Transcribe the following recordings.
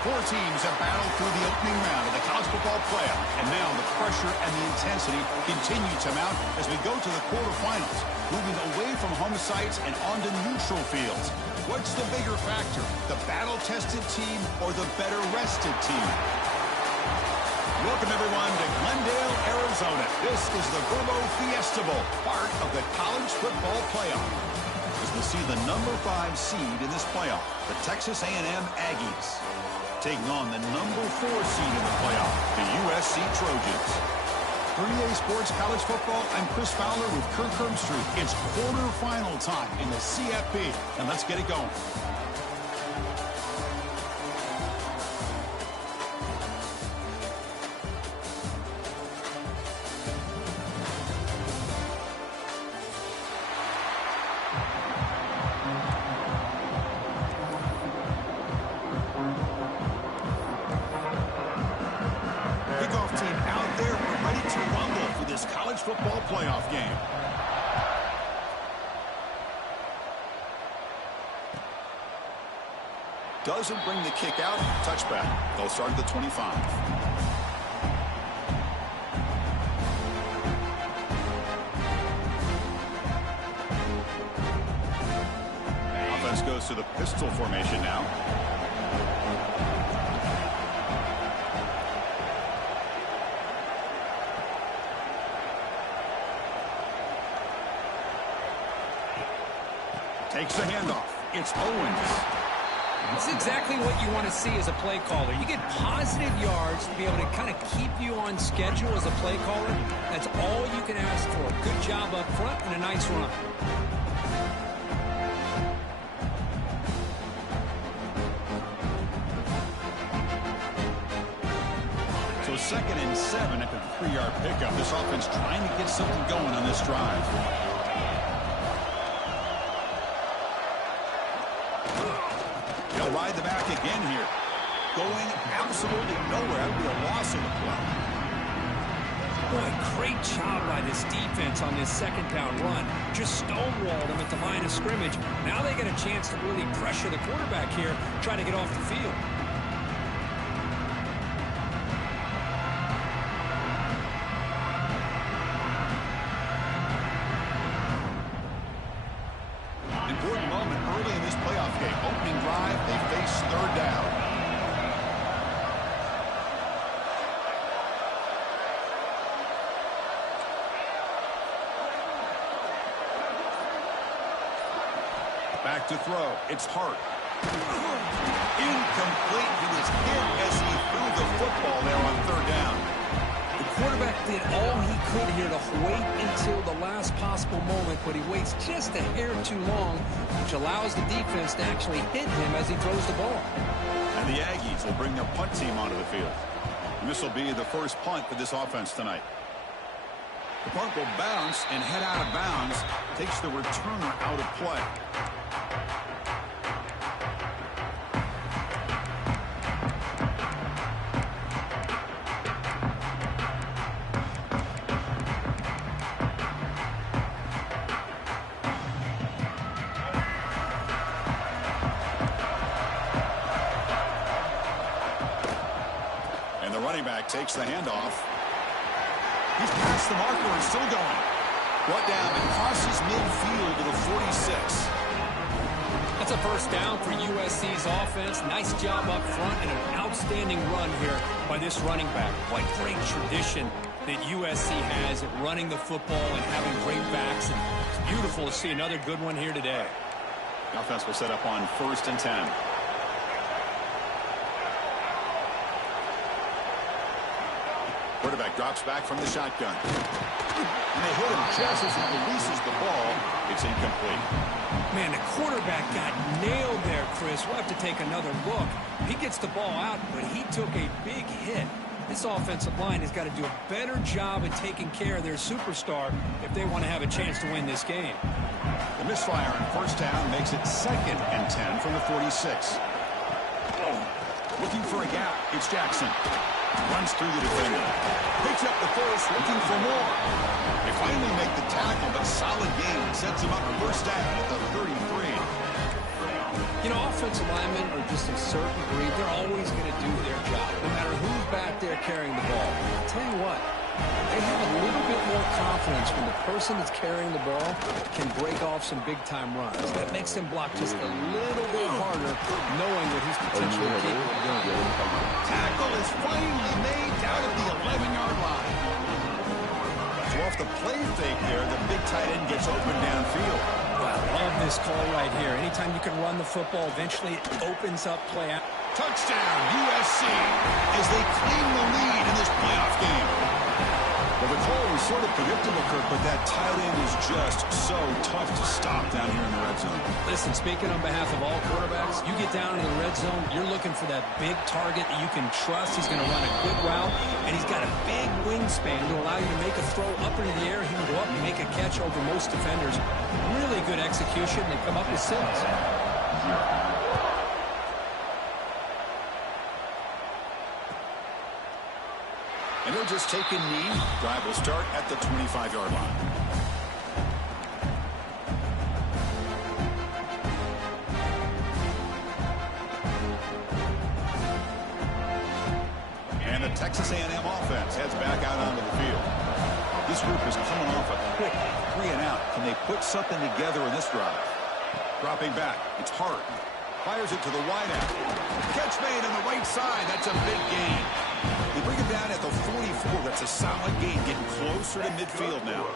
Four teams have battled through the opening round of the college football playoff, and now the pressure and the intensity continue to mount as we go to the quarterfinals, moving away from home sites and onto neutral fields. What's the bigger factor, the battle-tested team or the better-rested team? Welcome, everyone, to Glendale, Arizona. This is the Verbo Fiesta Bowl, part of the college football playoff. As we see the number 5 seed in this playoff, the Texas A&M Aggies, taking on the number 4 seed in the playoff, the USC Trojans. For EA Sports College Football, I'm Chris Fowler with Kirk Herbstreit. It's quarterfinal time in the CFP, and let's get it going. Football playoff game. Doesn't bring the kick out. Touchback. They'll start at the 25. Offense goes to the pistol formation now. Takes the handoff. It's Owens. It's exactly what you want to see as a play caller. You get positive yards to be able to kind of keep you on schedule as a play caller. That's all you can ask for. Good job up front and a nice run. So 2nd and 7 at the 3-yard pickup. This offense trying to get something going on this drive. They'll ride the back again here. Going absolutely nowhere. That would be a loss of the play. Boy, great job by this defense on this 2nd down run. Just stonewalled them at the line of scrimmage. Now they get a chance to really pressure the quarterback here, try to get off the field. Important moment early in this playoff game. Opening drive, they face 3rd down. Back to throw. It's Hart. Incomplete. He was hit as he threw the football there on 3rd down. The quarterback did all he could here to wait until the last possible moment, but he waits just a hair too long, which allows the defense to actually hit him as he throws the ball. And the Aggies will bring their punt team onto the field. And this will be the first punt for this offense tonight. The punt will bounce and head out of bounds. Takes the returner out of play. Takes the handoff. He's past the marker and still going. Brought down and crosses midfield to the 46. That's a first down for USC's offense. Nice job up front and an outstanding run here by this running back. What great tradition that USC has at running the football and having great backs. And it's beautiful to see another good one here today. The offense will set up on 1st and 10. Quarterback drops back from the shotgun. And they hit him just as he releases the ball. It's incomplete. Man, the quarterback got nailed there, Chris. We'll have to take another look. He gets the ball out, but he took a big hit. This offensive line has got to do a better job of taking care of their superstar if they want to have a chance to win this game. The misfire on 1st down makes it 2nd and 10 from the 46. Looking for a gap. It's Jackson. Runs through the defender. Picks up the first, looking for more. They finally make the tackle, but solid game sets him up a 1st down at the 33. You know, offensive linemen are just a certain breed. They're always going to do their job, no matter who's back there carrying the ball. I'll tell you what, they have a little bit more confidence when the person that's carrying the ball can break off some big-time runs. That makes them block just a little bit harder, knowing that he's potentially capable of doing it. Tackle is finally made down at the 11-yard line. So off the play fake there, the big tight end gets open downfield. Well, I love this call right here. Anytime you can run the football, eventually it opens up play out. Touchdown, USC, as they claim the lead in this playoff game. Well, the call was sort of predictable, Kirk, but that tight end is just so tough to stop down here in the red zone. Listen, speaking on behalf of all quarterbacks, you get down in the red zone, you're looking for that big target that you can trust. He's going to run a good route, and he's got a big wingspan to allow you to make a throw up into the air. He can go up and make a catch over most defenders. Really good execution. They come up with 6. And they'll just take a knee. Drive will start at the 25-yard line. And the Texas A&M offense heads back out onto the field. This group is coming off a quick 3-and-out. Can they put something together in this drive? Dropping back. It's Hart. Fires it to the wideout. Catch made on the right side. That's a big gain. They bring him down at the 44. That's a solid gain, getting closer to midfield now.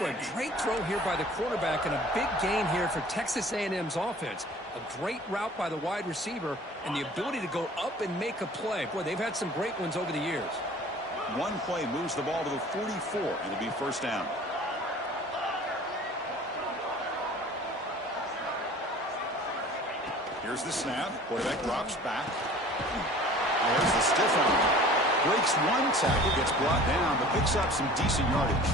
Well, a great throw here by the quarterback and a big gain here for Texas A&M's offense. A great route by the wide receiver and the ability to go up and make a play. Boy, they've had some great ones over the years. One play moves the ball to the 44, and it'll be first down. Here's the snap. Quarterback drops back. There's the stiff arm. Breaks one tackle, gets brought down, but picks up some decent yardage.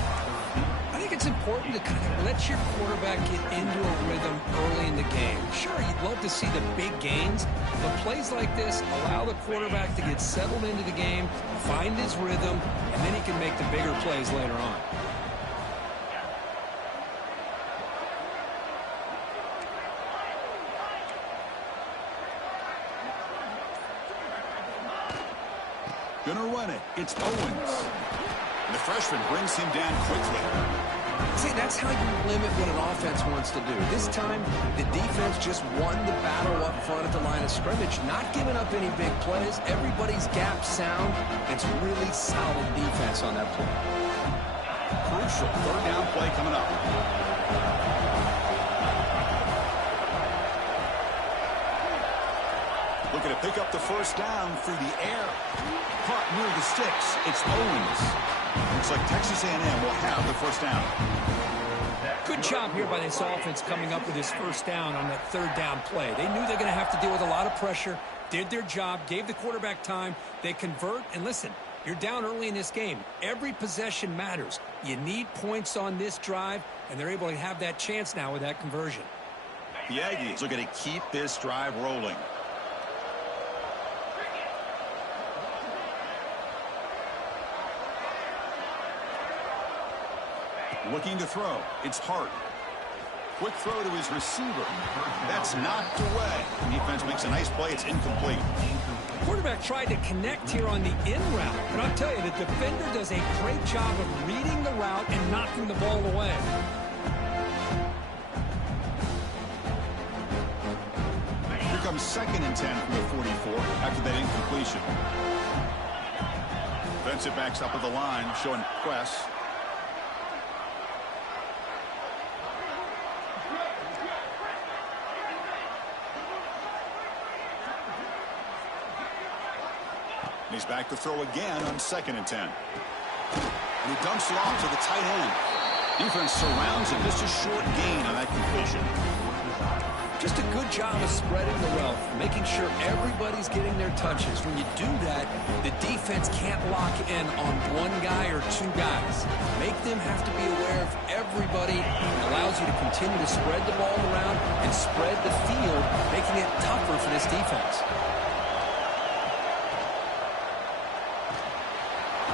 I think it's important to kind of let your quarterback get into a rhythm early in the game. Sure, you'd love to see the big gains, but plays like this allow the quarterback to get settled into the game, find his rhythm, and then he can make the bigger plays later on. Gonna run it. It's Owens. And the freshman brings him down quickly. See, that's how you limit what an offense wants to do. This time, the defense just won the battle up front at the line of scrimmage, not giving up any big plays. Everybody's gap sound. It's really solid defense on that play. Crucial third down play coming up. Looking to pick up the first down through the air. Caught near the sticks. It's Owens. Looks like Texas A&M will have the first down. Good job here by this offense coming up with his first down on that third down play. They knew they're going to have to deal with a lot of pressure, did their job, gave the quarterback time. They convert, and listen, you're down early in this game. Every possession matters. You need points on this drive, and they're able to have that chance now with that conversion. The Aggies looking to keep this drive rolling. Looking to throw. It's Hart. Quick throw to his receiver. That's knocked away. The defense makes a nice play. It's incomplete. The quarterback tried to connect here on the in route. But I'll tell you, the defender does a great job of reading the route and knocking the ball away. Here comes 2nd and 10 from the 44 after that incompletion. Defensive backs up at the line, showing press. He's back to throw again on 2nd and 10. And he dumps it off to the tight end. Defense surrounds him. Just a short gain on that completion. Just a good job of spreading the wealth, making sure everybody's getting their touches. When you do that, the defense can't lock in on one guy or two guys. Make them have to be aware of everybody. It allows you to continue to spread the ball around and spread the field, making it tougher for this defense.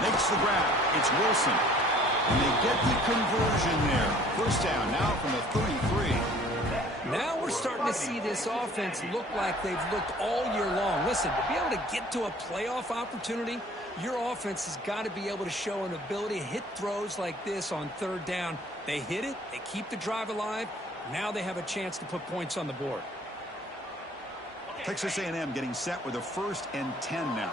Makes the grab. It's Wilson. And they get the conversion there. First down now from the 33. Now we're starting to see this offense look like they've looked all year long. Listen, to be able to get to a playoff opportunity, your offense has got to be able to show an ability to hit throws like this on third down. They hit it. They keep the drive alive. Now they have a chance to put points on the board. Texas A&M getting set with a 1st and 10 now.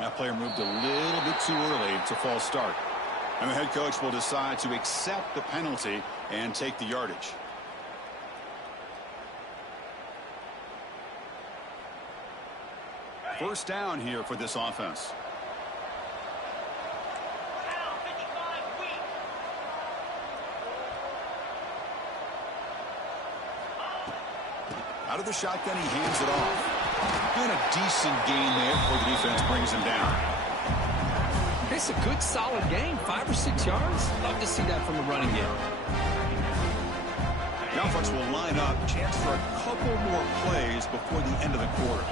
That player moved a little bit too early to false start. And the head coach will decide to accept the penalty and take the yardage. First down here for this offense. Out of the shotgun, he hands it off. And a decent gain there before the defense brings him down. It's a good, solid gain. 5 or 6 yards. Love to see that from the running game. The offense will line up. Chance for a couple more plays before the end of the quarter.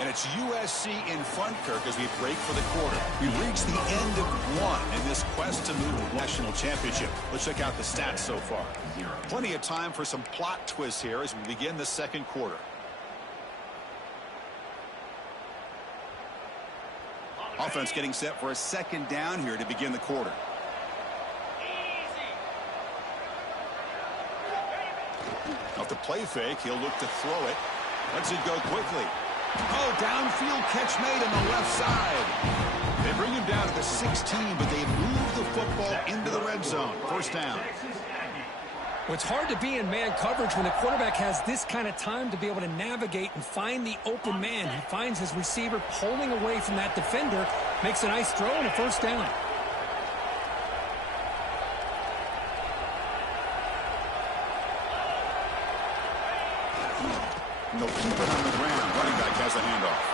And it's USC in front, Kirk, as we break for the quarter. We've reached the end of one in this quest to move to the national championship. Let's check out the stats so far. Plenty of time for some plot twists here as we begin the second quarter. Offense getting set for a second down here to begin the quarter. Off the play fake, he'll look to throw it. Lets it go quickly. Oh, downfield catch made on the left side. They bring him down to the 16, but they move the football into the red zone. First down. Well, it's hard to be in man coverage when the quarterback has this kind of time to be able to navigate and find the open man. He finds his receiver pulling away from that defender, makes a nice throw and a first down. And they'll keep it on the ground. Running back has a handoff.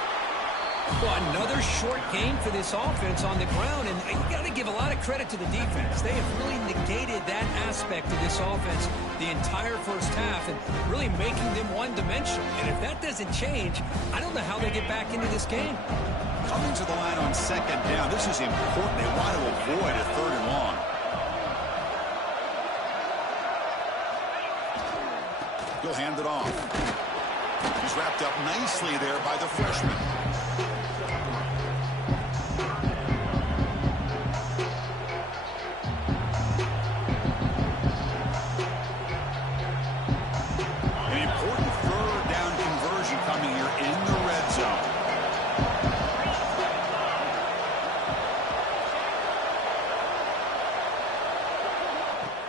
Well, another short gain for this offense on the ground, and you got to give a lot of credit to the defense. They have really negated that aspect of this offense the entire first half and really making them one-dimensional. And if that doesn't change, I don't know how they get back into this game. Coming to the line on second down. This is important. They want to avoid a third and long. He'll hand it off. He's wrapped up nicely there by the freshman. An important third down conversion coming here in the red zone.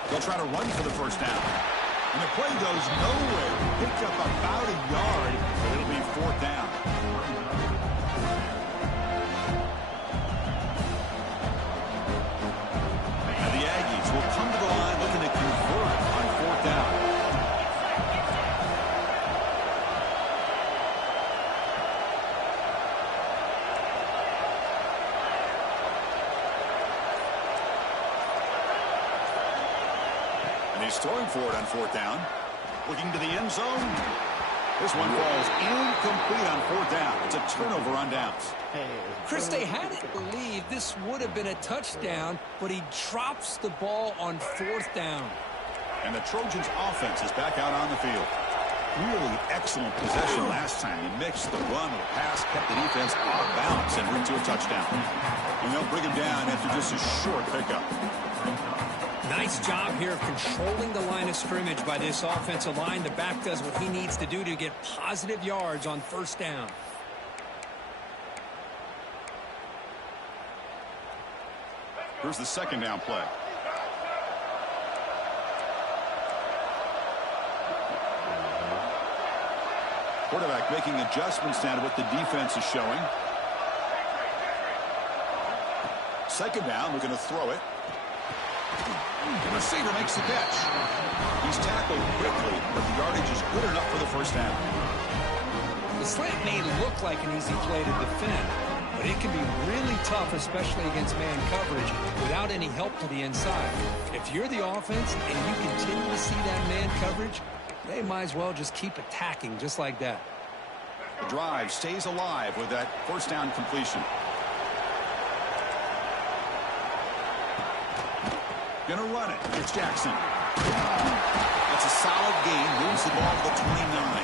They'll try to run for the first down. And the play goes nowhere. Picked up about a yard, but it'll be fourth down. And the Aggies will come to the line looking to convert on fourth down. And he's throwing for it on fourth down. Looking to the end zone. This one falls incomplete on fourth down. It's a turnover on downs. Chris, they had it believed this would have been a touchdown, but he drops the ball on fourth down. And the Trojans' offense is back out on the field. Really excellent possession last time. He mixed the run with the pass, kept the defense off balance, and went to a touchdown. And they'll bring him down after just a short pickup. Nice job here of controlling the line of scrimmage by this offensive line. The back does what he needs to do to get positive yards on first down. Here's the second down play. Quarterback making adjustments now to what the defense is showing. Second down, looking to throw it. The receiver makes the catch. He's tackled quickly, but the yardage is good enough for the first down. The slant may look like an easy play to defend, but it can be really tough, especially against man coverage, without any help to the inside. If you're the offense and you continue to see that man coverage, they might as well just keep attacking just like that. The drive stays alive with that first down completion. Gonna run it. It's Jackson. That's a solid gain. Moves the ball to the 29.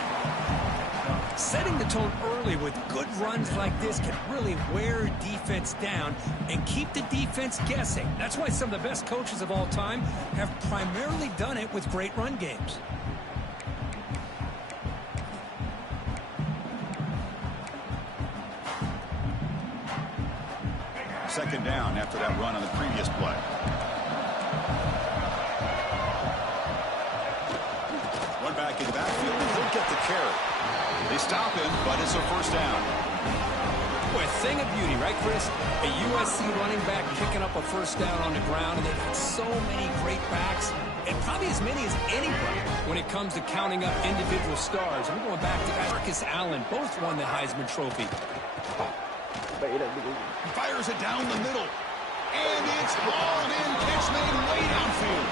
Setting the tone early with good runs like this can really wear defense down and keep the defense guessing. That's why some of the best coaches of all time have primarily done it with great run games. Second down after that run on the previous play. One back in the backfield, and he'll get the carry. They stop him, but it's a first down. Boy, a thing of beauty, right, Chris? A USC running back picking up a first down on the ground, and they've got so many great backs, and probably as many as anybody when it comes to counting up individual stars. I'm going back to Marcus Allen. Both won the Heisman Trophy. He fires it down the middle. And it's hauled in. Catch made way downfield.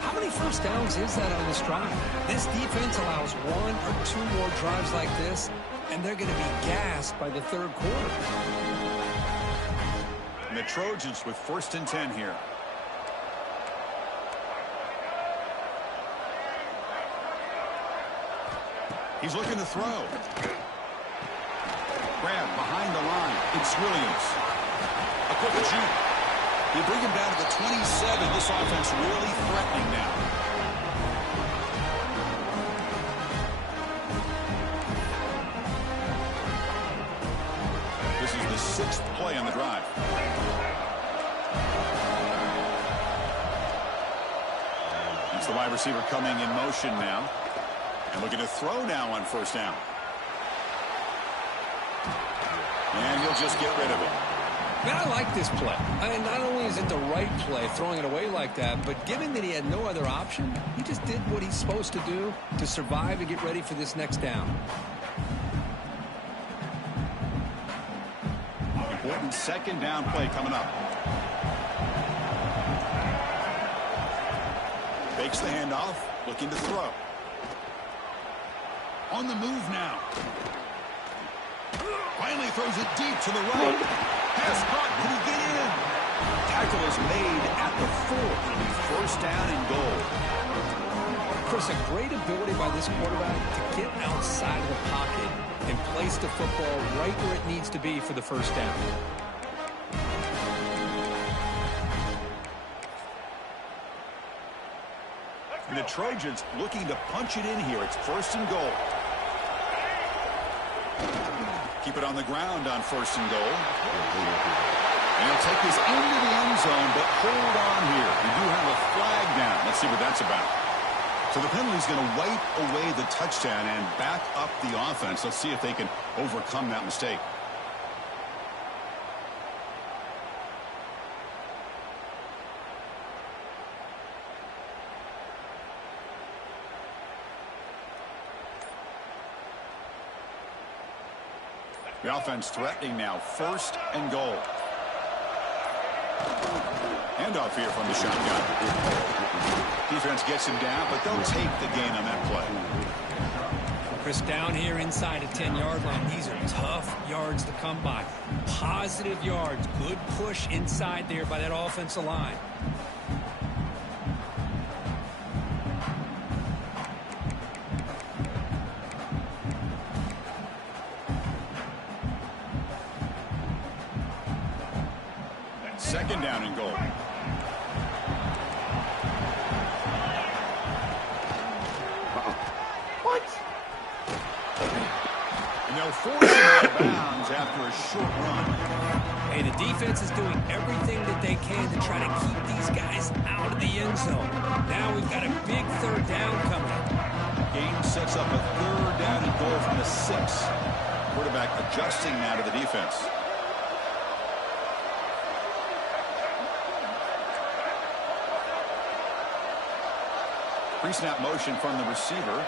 How many first downs is that on this drive? This defense allows 1 or 2 more drives like this, and they're going to be gassed by the third quarter. And the Trojans with 1st and 10 here. He's looking to throw. Grab behind the line. It's Williams. A quick shoot. You bring him down to the 27. This offense really threatening now. This is the 6th play on the drive. It's the wide receiver coming in motion now. And looking to throw now on 1st down. And he'll just get rid of it. Man, I like this play. Not only is it the right play, throwing it away like that, but given that he had no other option, he just did what he's supposed to do to survive and get ready for this next down. Important 2nd down play coming up. Fakes the handoff, looking to throw. On the move now. Finally throws it deep to the right. Pass caught. Can he get in? Tackle is made at the 4. 1st down and goal. Chris, a great ability by this quarterback to get outside of the pocket and place the football right where it needs to be for the 1st down. And the Trojans looking to punch it in here. It's 1st and goal. Keep it on the ground on 1st and goal. And he'll take this into the end zone, but hold on here. We do have a flag down. Let's see what that's about. So the penalty's going to wipe away the touchdown and back up the offense. Let's see if they can overcome that mistake. The offense threatening now. 1st and goal. Handoff here from the shotgun. Defense gets him down, but they'll take the gain on that play. Chris, down here inside a 10-yard line, these are tough yards to come by. Positive yards. Good push inside there by that offensive line. Second down and goal. What? And they'll force him out of bounds after a short run. Hey, the defense is doing everything that they can to try to keep these guys out of the end zone. Now we've got a big 3rd down coming up. Game sets up a 3rd down and goal from the 6. Quarterback adjusting now to the defense. Pre-snap motion from the receiver.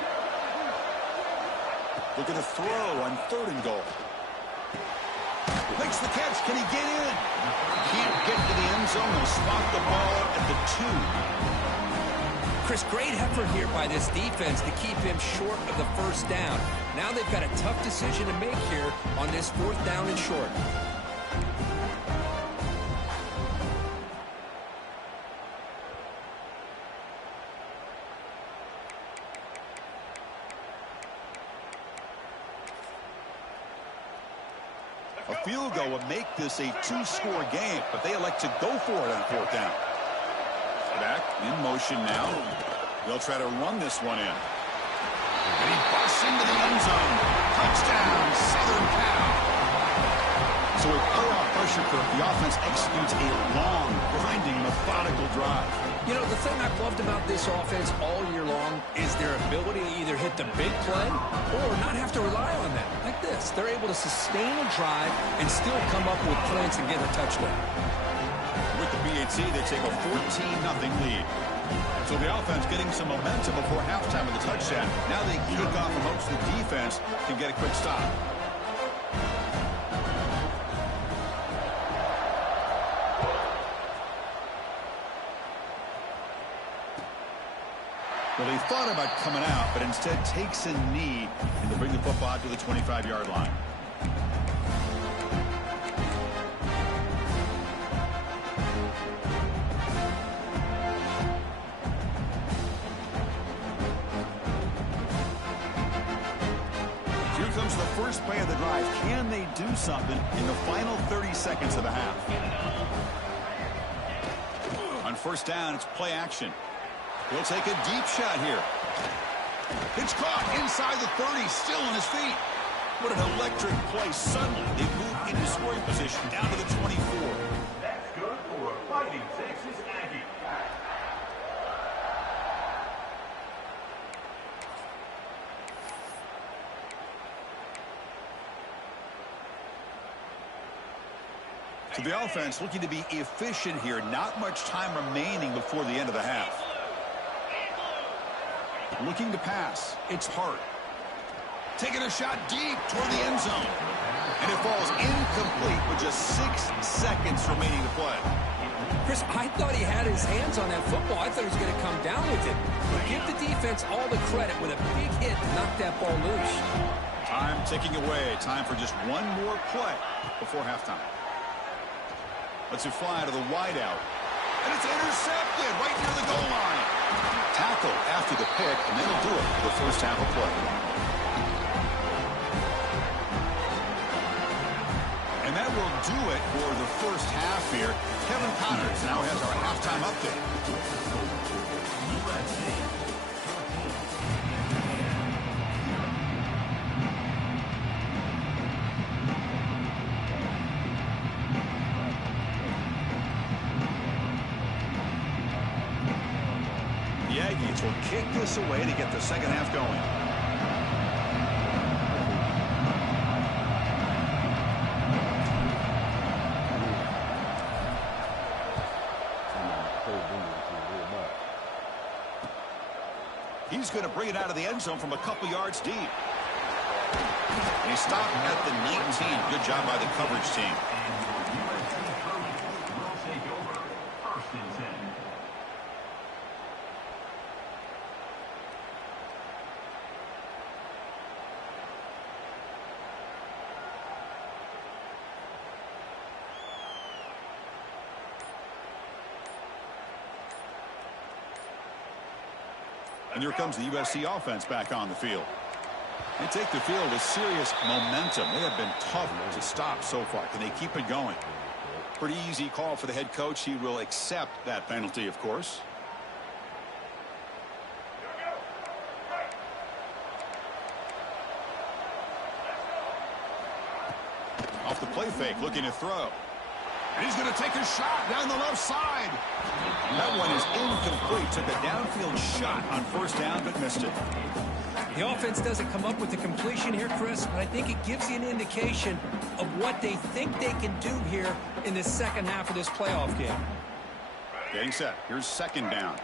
Looking to throw on 3rd and goal. Makes the catch. Can he get in? Can't get to the end zone. They'll spot the ball at the 2. Chris, great effort here by this defense to keep him short of the 1st down. Now they've got a tough decision to make here on this 4th down and short. A field goal would make this a 2-score game, but they elect to go for it on 4th down. Back in motion now. They'll try to run this one in. And he busts into the end zone. Touchdown, Southern Cal. So with playoff pressure, Kirk, the offense executes a long, grinding, methodical drive. You know, the thing I've loved about this offense all year long is their ability to either hit the big play or not have to rely on that. Like this, they're able to sustain a drive and still come up with points and get a touchdown. With the BAT, they take a 14-0 lead. So the offense getting some momentum before halftime with the touchdown. Now they kick off and hopes the defense can get a quick stop. Well, he thought about coming out, but instead takes a knee and to bring the football to the 25-yard line. Here comes the first play of the drive. Can they do something in the final 30 seconds of the half? On first down, it's play action. He'll take a deep shot here. It's caught inside the 30, still on his feet. What an electric play. Suddenly, they move into scoring position down to the 24. That's good for a Fighting Texas Aggie. So the offense looking to be efficient here. Not much time remaining before the end of the half. Looking to pass. It's Hart. Taking a shot deep toward the end zone. And it falls incomplete with just 6 seconds remaining to play. Chris, I thought he had his hands on that football. I thought he was going to come down with it. But give the defense all the credit with a big hit to knock that ball loose. Time ticking away. Time for just one more play before halftime. Let's it fly to the wideout. And it's intercepted right near the goal line. Tackle after the pick, and that'll do it for the first half of play. And that will do it for the first half here. Kevin Connors now has our halftime update. The Aggies will kick this away to get the second half going. He's going to bring it out of the end zone from a couple yards deep. And he stopped at the 19. Good job by the coverage team. And here comes the USC offense back on the field. They take the field with serious momentum. They have been tough to stop so far. Can they keep it going? Pretty easy call for the head coach. He will accept that penalty, of course. Off the play fake, looking to throw. And he's going to take a shot down the left side. That one is incomplete. Took a downfield shot on first down, but missed it. The offense doesn't come up with the completion here, Chris, but I think it gives you an indication of what they think they can do here in the second half of this playoff game. Getting set. Here's second down.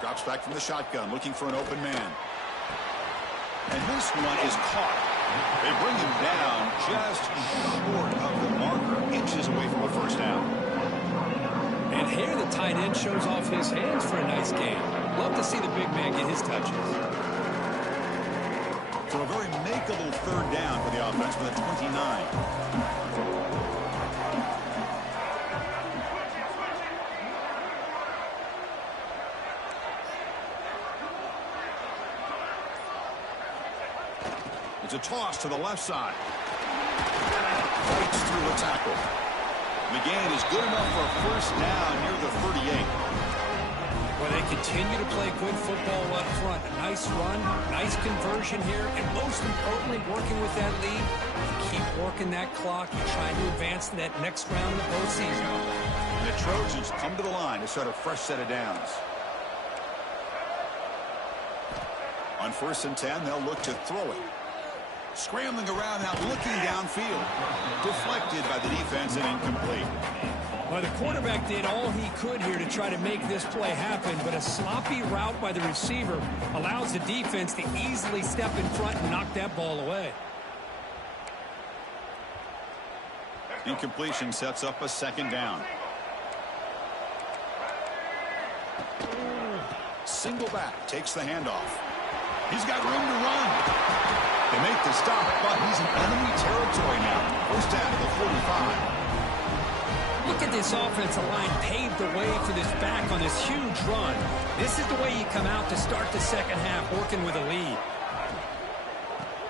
Drops back from the shotgun, looking for an open man. And this one is caught. They bring him down just short of the marker, inches away from a first down. And here the tight end shows off his hands for a nice game. Love to see the big man get his touches. So a very makeable third down for the offense with a 29. It's a toss to the left side. Breaks through the tackle. The gain is good enough for a first down near the 38. Well, they continue to play good football up front. A nice run, nice conversion here, and most importantly, working with that lead, you keep working that clock. You're trying to advance to that next round of the postseason. And the Trojans come to the line to start a fresh set of downs. On first and 10, they'll look to throw it. Scrambling around now, looking downfield. Deflected by the defense and incomplete. Well, the quarterback did all he could here to try to make this play happen, but a sloppy route by the receiver allows the defense to easily step in front and knock that ball away. Incompletion sets up a second down. single back, takes the handoff. He's got room to run. They make the stop, but he's in enemy territory now. First down to the 45. Look at this offensive line paved the way for this back on this huge run. This is the way you come out to start the second half, working with a lead.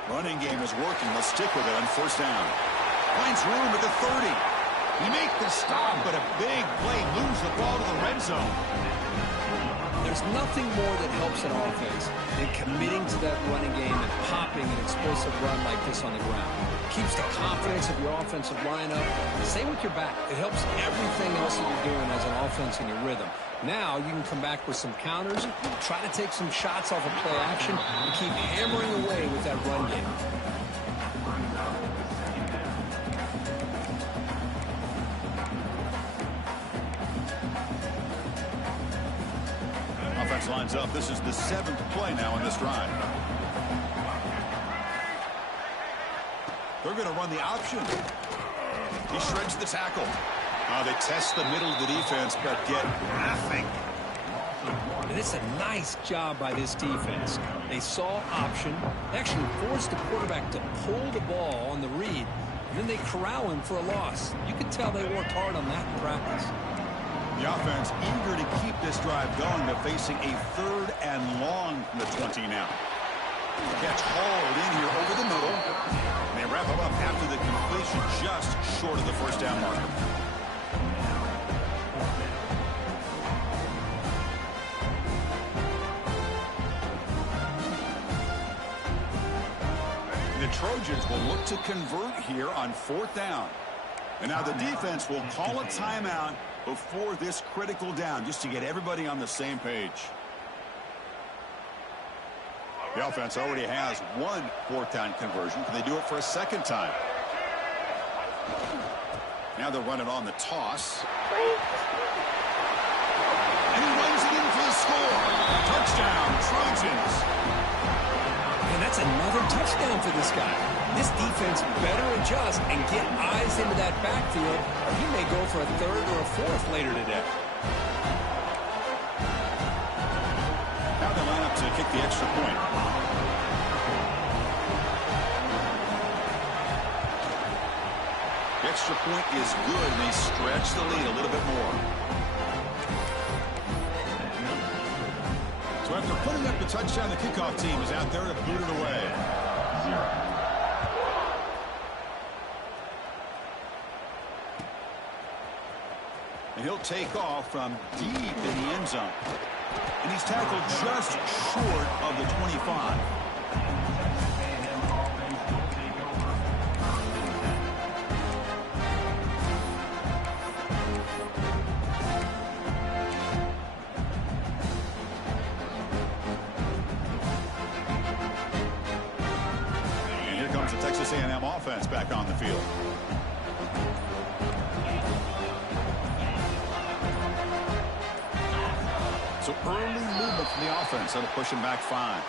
Running game is working. Let's stick with it on first down. Finds room at the 30. He makes the stop, but a big play moves the ball to the red zone. There's nothing more that helps an offense than committing to that running game and popping an explosive run like this on the ground. Keeps the confidence of your offensive line up. Same with your back. It helps everything else that you're doing as an offense in your rhythm. Now you can come back with some counters, try to take some shots off of play action, and keep hammering away with that run game. Offense lines up. This is the 7th play now in this drive. They're going to run the option. He shreds the tackle. They test the middle of the defense, but get nothing. And it's a nice job by this defense. They saw option, actually forced the quarterback to pull the ball on the read, and then they corral him for a loss. You can tell they worked hard on that in practice. The offense eager to keep this drive going, but facing a 3rd and long from the 20 now. Catch hauled in here over the middle. And they wrap him up after the completion just short of the first down marker. The Trojans will look to convert here on 4th down. And now the defense will call a timeout before this critical down, just to get everybody on the same page. The offense already has one 4th down conversion. Can they do it for a 2nd time? Now they're running on the toss. And he runs it in for the score. Touchdown, Trojans. And that's another touchdown for this guy. This defense better adjust and get eyes into that backfield, or he may go for a 3rd or a 4th later today. Now they line up to kick the extra point. The extra point is good, and they stretch the lead a little bit more. So after putting up the touchdown, the kickoff team is out there to boot it away. And he'll take off from deep in the end zone. And he's tackled just short of the 25. And here comes the Texas A&M offense back on the field. So early movement from the offense. That'll push him back 5.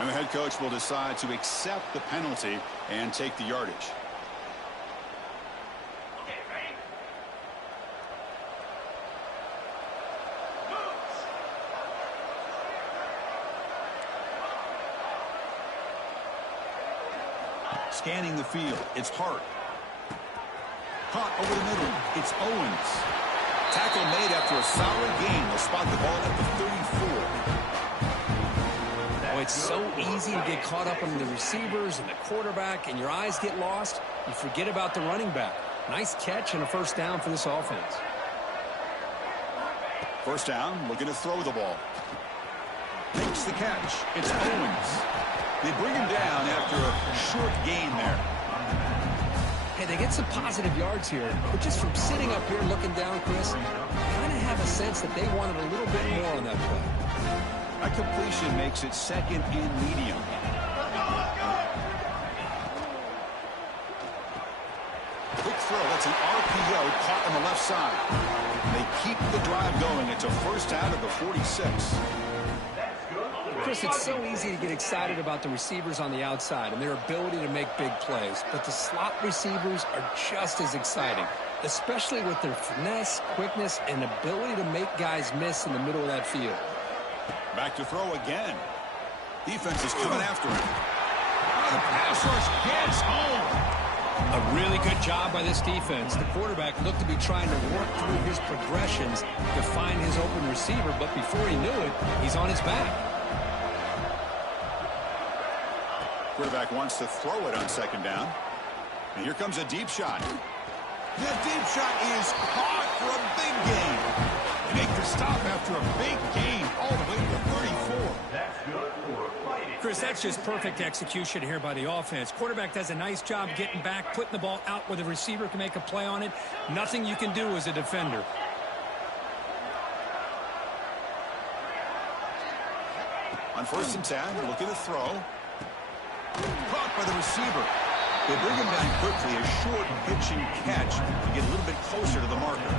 And the head coach will decide to accept the penalty and take the yardage. Okay, ready? Scanning the field. It's Hart. Caught over the middle. It's Owens. Tackle made after a solid gain. They'll spot the ball at the 34. Oh, it's so easy to get caught up on the receivers and the quarterback, and your eyes get lost. You forget about the running back. Nice catch and a first down for this offense. First down, looking to throw the ball. Makes the catch. It's Owens. They bring him down after a short gain there. Hey, they get some positive yards here, but just from sitting up here looking down, Chris, kind of have a sense that they wanted a little bit more on that play. A completion makes it 2nd and medium. Quick throw. That's an RPO caught on the left side. They keep the drive going. It's a first out of the 46. Chris, it's so easy to get excited about the receivers on the outside and their ability to make big plays, but the slot receivers are just as exciting, especially with their finesse, quickness, and ability to make guys miss in the middle of that field. Back to throw again. Defense is coming after him. Oh, the pass rush gets home. A really good job by this defense. The quarterback looked to be trying to work through his progressions to find his open receiver, but before he knew it, he's on his back. Quarterback wants to throw it on second down. And here comes a deep shot. The deep shot is caught for a big gain. They make the stop after a big gain all the way to 34. That's good for a fighting. Chris, that's just perfect execution here by the offense. Quarterback does a nice job getting back, putting the ball out where the receiver can make a play on it. Nothing you can do as a defender. On 1st and 10, look at the throw. Caught by the receiver. They bring him down quickly, a short pitching catch to get a little bit closer to the marker.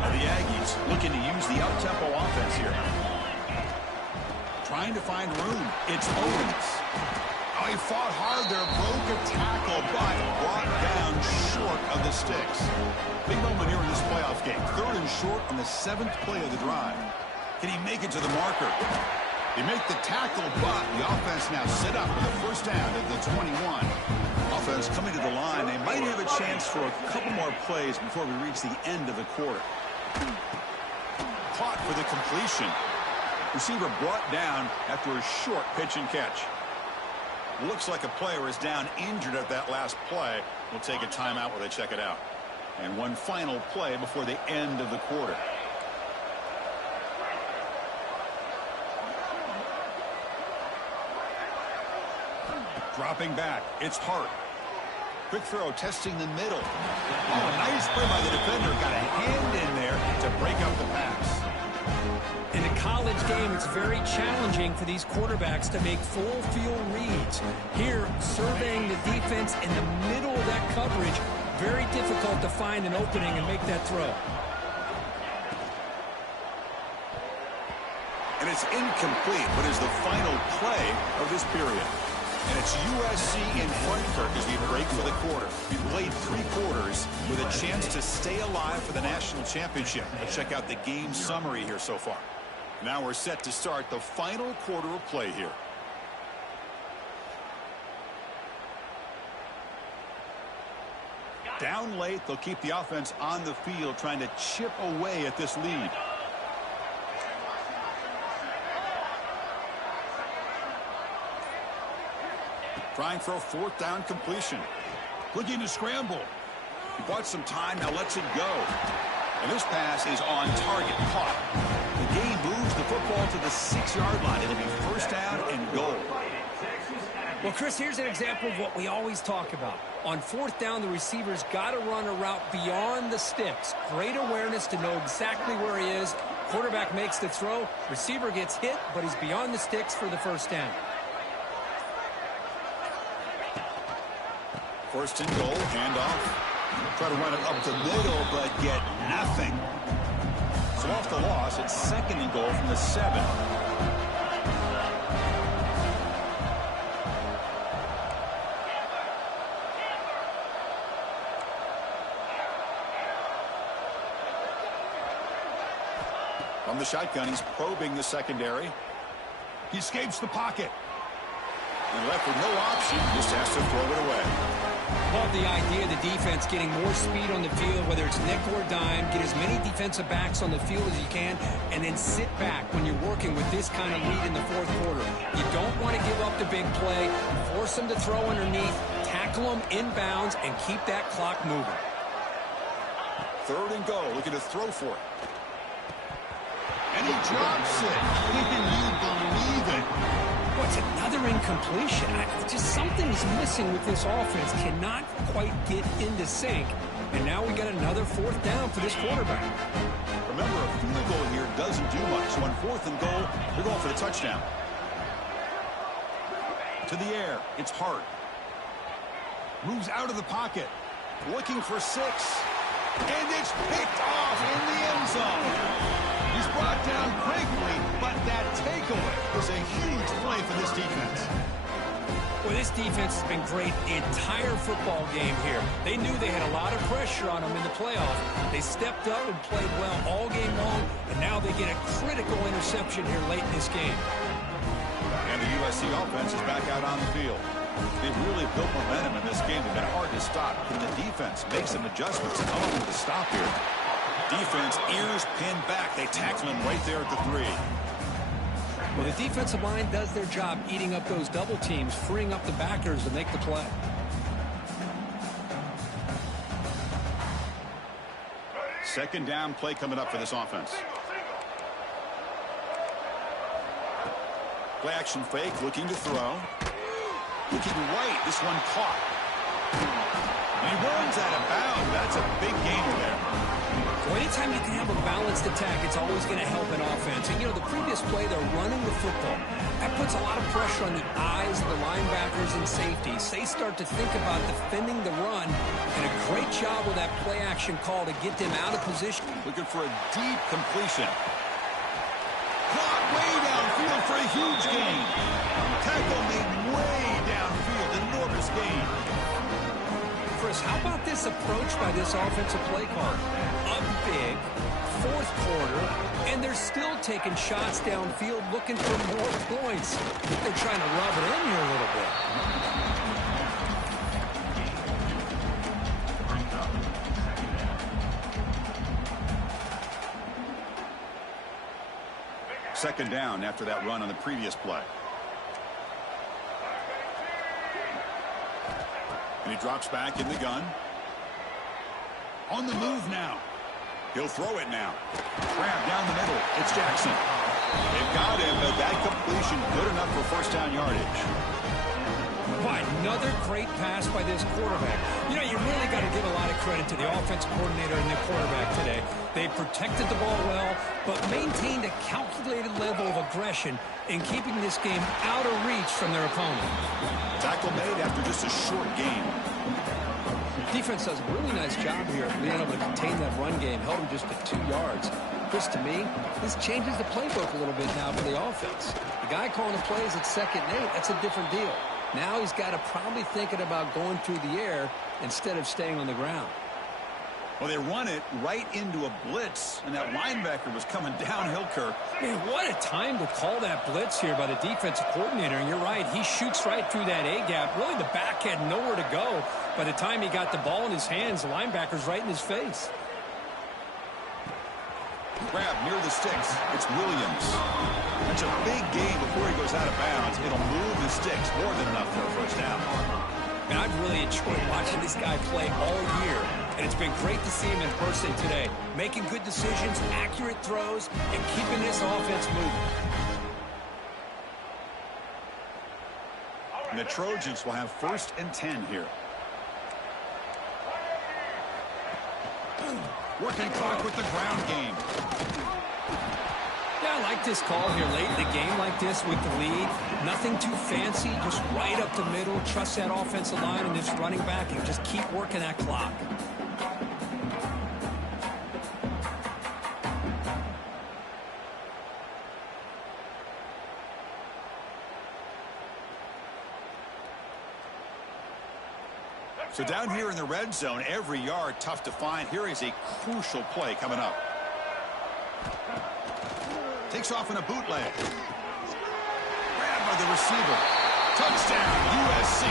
Now the Aggies looking to use the up-tempo offense here. Trying to find room. It's Owens. Oh, he fought hard there, broke a tackle, but brought down short of the sticks. Big moment here in this playoff game. 3rd and short on the 7th play of the drive. Can he make it to the marker? They make the tackle, but the offense now set up for the first down at the 21. Offense coming to the line. They might have a chance for a couple more plays before we reach the end of the quarter. Caught for the completion. Receiver brought down after a short pitch and catch. Looks like a player is down injured at that last play. We'll take a timeout while they check it out. And one final play before the end of the quarter. Dropping back, it's Hart. Quick throw, testing the middle. Oh, nice play by the defender. Got a hand in there to break up the pass. In a college game, it's very challenging for these quarterbacks to make full field reads. Here, surveying the defense in the middle of that coverage, very difficult to find an opening and make that throw. And it's incomplete, but is the final play of this period. And it's USC in front, Kirk, as we break for the quarter. We've played 3 quarters with a chance to stay alive for the national championship. Let's check out the game summary here so far. Now we're set to start the final quarter of play here. Down late, they'll keep the offense on the field, trying to chip away at this lead. Trying for a 4th down completion. Looking to scramble. He bought some time, now lets it go. And this pass is on target, caught. The game moves the football to the 6-yard line. It'll be 1st down and goal. Well, Chris, here's an example of what we always talk about. On 4th down, the receiver's got to run a route beyond the sticks. Great awareness to know exactly where he is. Quarterback makes the throw. Receiver gets hit, but he's beyond the sticks for the 1st down. 1st and goal, handoff. Try to run it up the middle, but get nothing. So off the loss, it's 2nd and goal from the 7. From the shotgun, he's probing the secondary. He escapes the pocket. And left with no option, just has to throw it away. Love the idea of the defense getting more speed on the field, whether it's nickel or dime, get as many defensive backs on the field as you can, and then sit back when you're working with this kind of lead in the 4th quarter. You don't want to give up the big play, force them to throw underneath, tackle them inbounds, and keep that clock moving. 3rd and goal, looking to throw for it. And he drops it. Can you believe it? What's another incompletion? Just something's missing with this offense. Cannot quite get into sync. And now we got another 4th down for this quarterback. Remember, a field goal here doesn't do much. So on 4th and goal, they're going for the touchdown. To the air, it's Hart. Moves out of the pocket. Looking for 6. And it's picked off in the end zone. He's brought down quickly, but that takeaway was a huge play for this defense. Well, this defense has been great the entire football game here. They knew they had a lot of pressure on them in the playoff. They stepped up and played well all game long, and now they get a critical interception here late in this game. And the USC offense is back out on the field. They've really built momentum in this game. They've been hard to stop. Can the defense make some adjustments and come up with a stop here? Defense, ears pinned back. They tackle him right there at the 3. Well, the defensive line does their job eating up those double teams, freeing up the backers to make the play. Second down play coming up for this offense. Play action fake, looking to throw. Looking right, this one caught. And he runs out of bounds. That's a big gainer there. Well, anytime you can have a balanced attack, it's always going to help an offense. And, you know, the previous play, they're running the football. That puts a lot of pressure on the eyes of the linebackers and safeties. They start to think about defending the run, and a great job with that play-action call to get them out of position. Looking for a deep completion. Caught way downfield for a huge gain. Tackle made way downfield. Enormous gain. Chris, how about this approach by this offensive play caller? Up big, fourth quarter, and they're still taking shots downfield looking for more points. I think they're trying to rub it in here a little bit. Second down after that run on the previous play. And he drops back in the gun. On the move now. He'll throw it now. Grab down the middle. It's Jackson. They've got him, but that completion good enough for first down yardage. Why, another great pass by this quarterback. You know, you really got to give a lot of credit to the offensive coordinator and the quarterback today. They protected the ball well, but maintained a calculated level of aggression in keeping this game out of reach from their opponent. Tackle made after just a short game. Defense does a really nice job here of being able to contain that run game, held him just at 2 yards. Chris, to me, this changes the playbook a little bit now for the offense. The guy calling the plays at 2nd and 8, that's a different deal. Now he's got to probably thinking about going through the air instead of staying on the ground. Well, they run it right into a blitz, and that linebacker was coming downhill, Kirk. Man, what a time to call that blitz here by the defensive coordinator. And you're right, he shoots right through that A-gap. Really, the back had nowhere to go. By the time he got the ball in his hands, the linebacker's right in his face. Grab near the sticks. It's Williams. That's a big gain before he goes out of bounds. It'll move the sticks more than enough for a first down. And I've really enjoyed watching this guy play all year. And it's been great to see him in person today. Making good decisions, accurate throws, and keeping this offense moving. And the Trojans will have 1st and 10 here. Working clock with the ground game. Yeah, I like this call here late in the game like this with the lead. Nothing too fancy, just right up the middle. Trust that offensive line and this running back and just keep working that clock. So down here in the red zone, every yard tough to find. Here is a crucial play coming up. Takes off in a bootleg. Grabbed by the receiver. Touchdown, USC.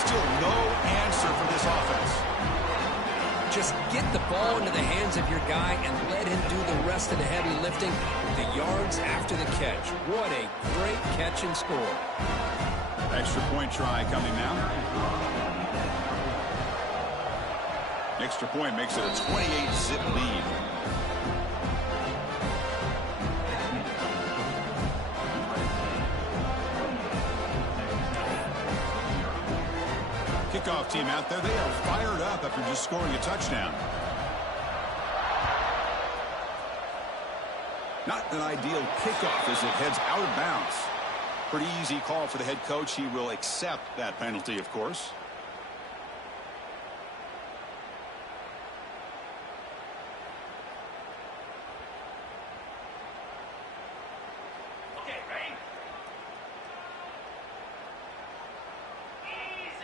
Still no answer for this offense. Just get the ball into the hands of your guy and let him do the rest of the heavy lifting with the yards after the catch. What a great catch and score. Extra point try coming now. Extra point makes it a 28-zip lead. Kickoff team out there, they are fired up after just scoring a touchdown. Not an ideal kickoff as it heads out of bounds. Pretty easy call for the head coach. He will accept that penalty, of course.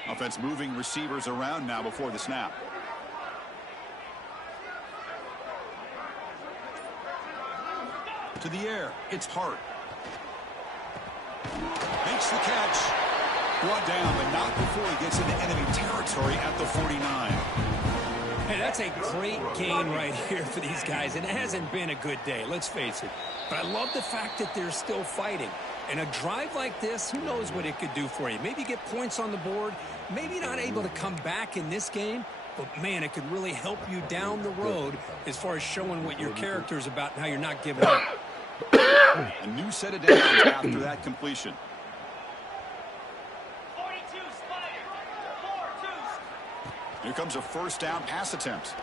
Offense moving receivers around now before the snap. To the air. It's Hart. Makes the catch. Brought down, but not before he gets into enemy territory at the 49. Hey, that's a great gain right here for these guys, and it hasn't been a good day, let's face it. But I love the fact that they're still fighting. And a drive like this, who knows what it could do for you. Maybe get points on the board, maybe not able to come back in this game, but, man, it could really help you down the road as far as showing what your character is about and how you're not giving up. A new set of downs after that completion. Here comes a first down pass attempt.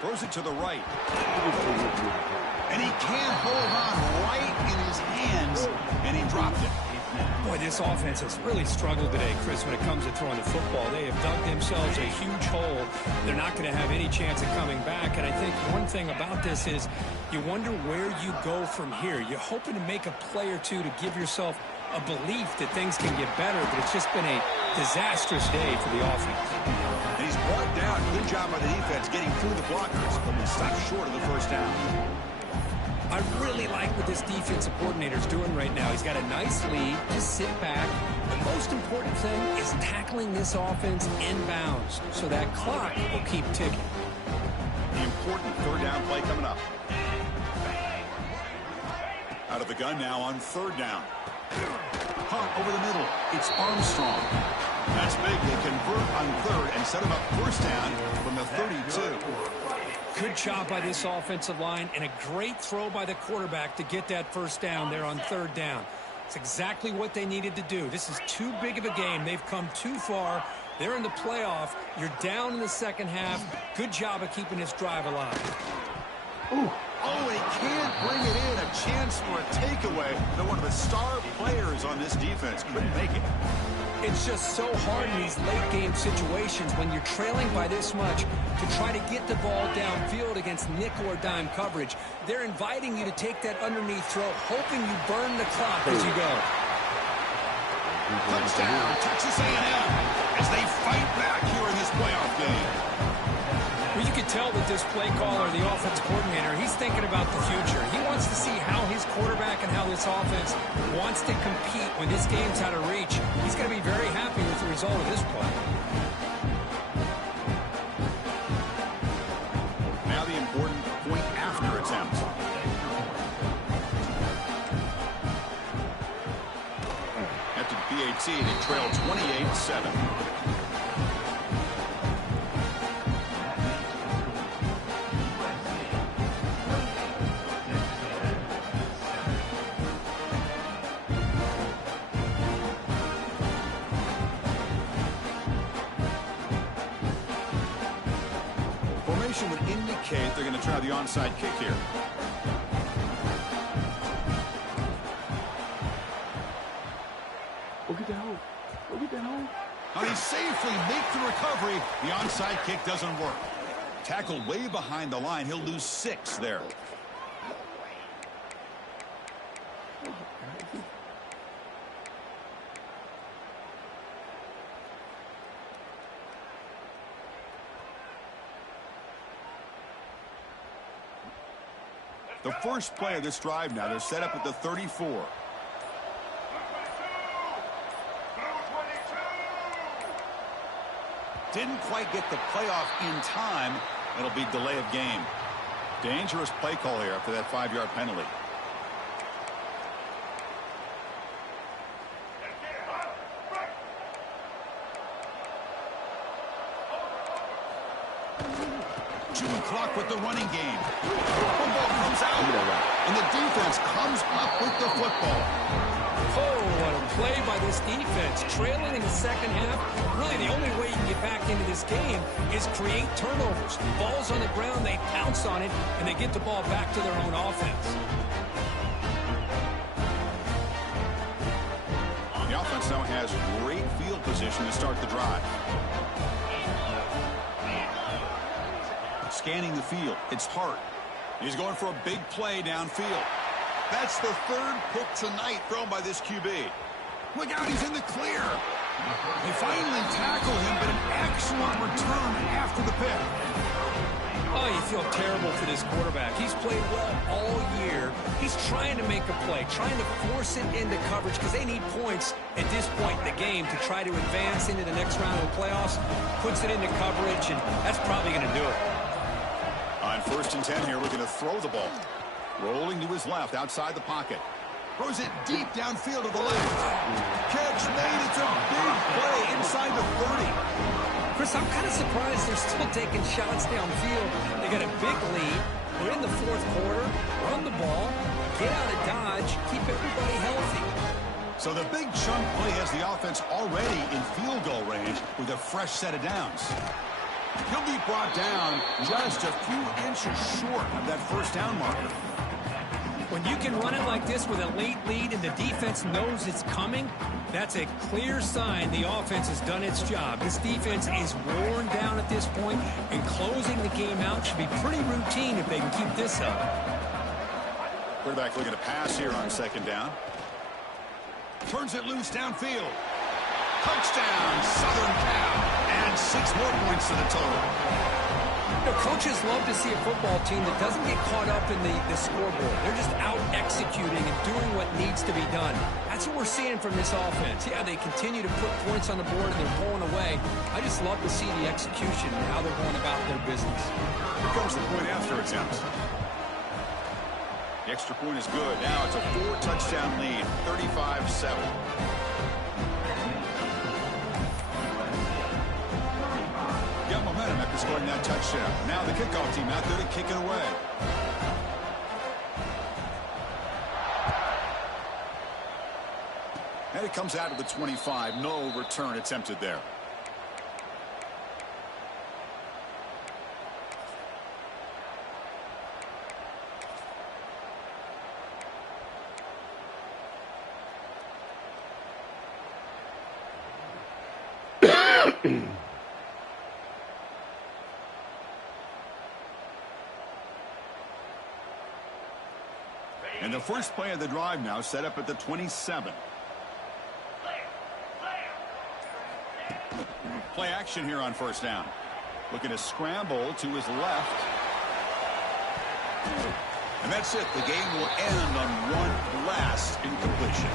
Throws it to the right. And he can't hold on right in his hands, and he dropped it. Boy, this offense has really struggled today, Chris, when it comes to throwing the football. They have dug themselves a huge hole. They're not going to have any chance of coming back. And I think one thing about this is you wonder where you go from here. You're hoping to make a play or two to give yourself a belief that things can get better, but it's just been a disastrous day for the offense. And he's brought down. Good job by the defense getting through the blockers, but we stopped short of the first down. I really like what this defensive coordinator is doing right now. He's got a nice lead. Just sit back. The most important thing is tackling this offense inbounds so that clock will keep ticking. The important third down play coming up. Out of the gun now on third down. Hunt over the middle. It's Armstrong. That's big. They convert on third and set him up first down from the 32. Good job by this offensive line and a great throw by the quarterback to get that first down there on third down. It's exactly what they needed to do. This is too big of a game. They've come too far. They're in the playoff. You're down in the second half. Good job of keeping this drive alive. Ooh. Oh, and he can't bring it in. A chance for a takeaway. But one of the star players on this defense couldn't make it. It's just so hard in these late-game situations when you're trailing by this much to try to get the ball downfield against nickel or dime coverage. They're inviting you to take that underneath throw, hoping you burn the clock as you go. Touchdown, Texas A&M, as they fight back here in this playoff game. Well, you can tell with this play caller, the offensive coordinator, he's thinking about the future. He wants to see how his quarterback and how this offense wants to compete when this game's out of reach. He's going to be very happy with the result of this play. Now the important point after attempt. After the PAT, they trail 28-7. Would indicate they're going to try the onside kick here. Go get that hole. Go get that hole. Now he safely make the recovery. The onside kick doesn't work. Tackled way behind the line. He'll lose 6 there. The first play of this drive now, they're set up at the 34. Didn't quite get the playoff in time. It'll be delay of game. Dangerous play call here after that 5-yard penalty. Chewing clock with the running game. Football comes out, and the defense comes up with the football. Oh, what a play by this defense. Trailing in the second half, really the only way you can get back into this game is create turnovers. Ball's on the ground, they pounce on it, and they get the ball back to their own offense. The offense now has great field position to start the drive. Scanning the field. It's Hart. He's going for a big play downfield. That's the 3rd pick tonight thrown by this QB. Look out, he's in the clear. They finally tackle him, but an excellent return after the pick. Oh, you feel terrible for this quarterback. He's played well all year. He's trying to make a play, trying to force it into coverage because they need points at this point in the game to try to advance into the next round of the playoffs. Puts it into coverage, and that's probably going to do it. On 1st and 10 here, we're going to throw the ball. Rolling to his left, outside the pocket. Throws it deep downfield to the left. Catch made. It's a big play inside the 30. Chris, I'm kind of surprised they're still taking shots downfield. They got a big lead. We're in the 4th quarter. Run the ball. Get out of Dodge. Keep everybody healthy. So the big chunk play has the offense already in field goal range with a fresh set of downs. He'll be brought down just a few inches short of that 1st down marker. When you can run it like this with a late lead and the defense knows it's coming, that's a clear sign the offense has done its job. This defense is worn down at this point, and closing the game out should be pretty routine if they can keep this up. Quarterback looking to pass here on 2nd down. Turns it loose downfield. Touchdown, Southern Cal. And 6 more points to the total. You know, coaches love to see a football team that doesn't get caught up in the scoreboard. They're just out executing and doing what needs to be done. That's what we're seeing from this offense. Yeah, they continue to put points on the board and they're pulling away. I just love to see the execution and how they're going about their business. Here comes the point after attempt. The extra point is good. Now it's a 4-touchdown lead, 35-7. Got momentum after scoring that touchdown. Now the kickoff team out there to kick it away. And it comes out of the 25. No return attempted there. And the first play of the drive now set up at the 27. Play action here on 1st down. Looking to scramble to his left. And that's it. The game will end on one last incompletion.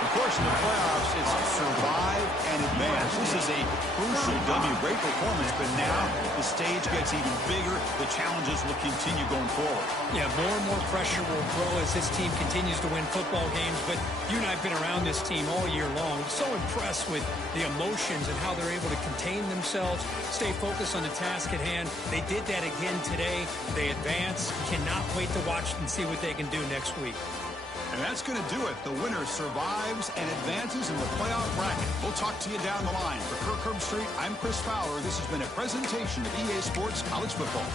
Of course, in the playoffs, it's survive and advance. This is a crucial W. Great performance, but now the stage gets even bigger. The challenges will continue going forward. Yeah, more and more pressure will grow as this team continues to win football games. But you and I have been around this team all year long. So impressed with the emotions and how they're able to contain themselves, stay focused on the task at hand. They did that again today. They advance. Cannot wait to watch and see what they can do next week. And that's going to do it. The winner survives and advances in the playoff bracket. We'll talk to you down the line. For Kirk Herbstreit, I'm Chris Fowler. This has been a presentation of EA Sports College Football.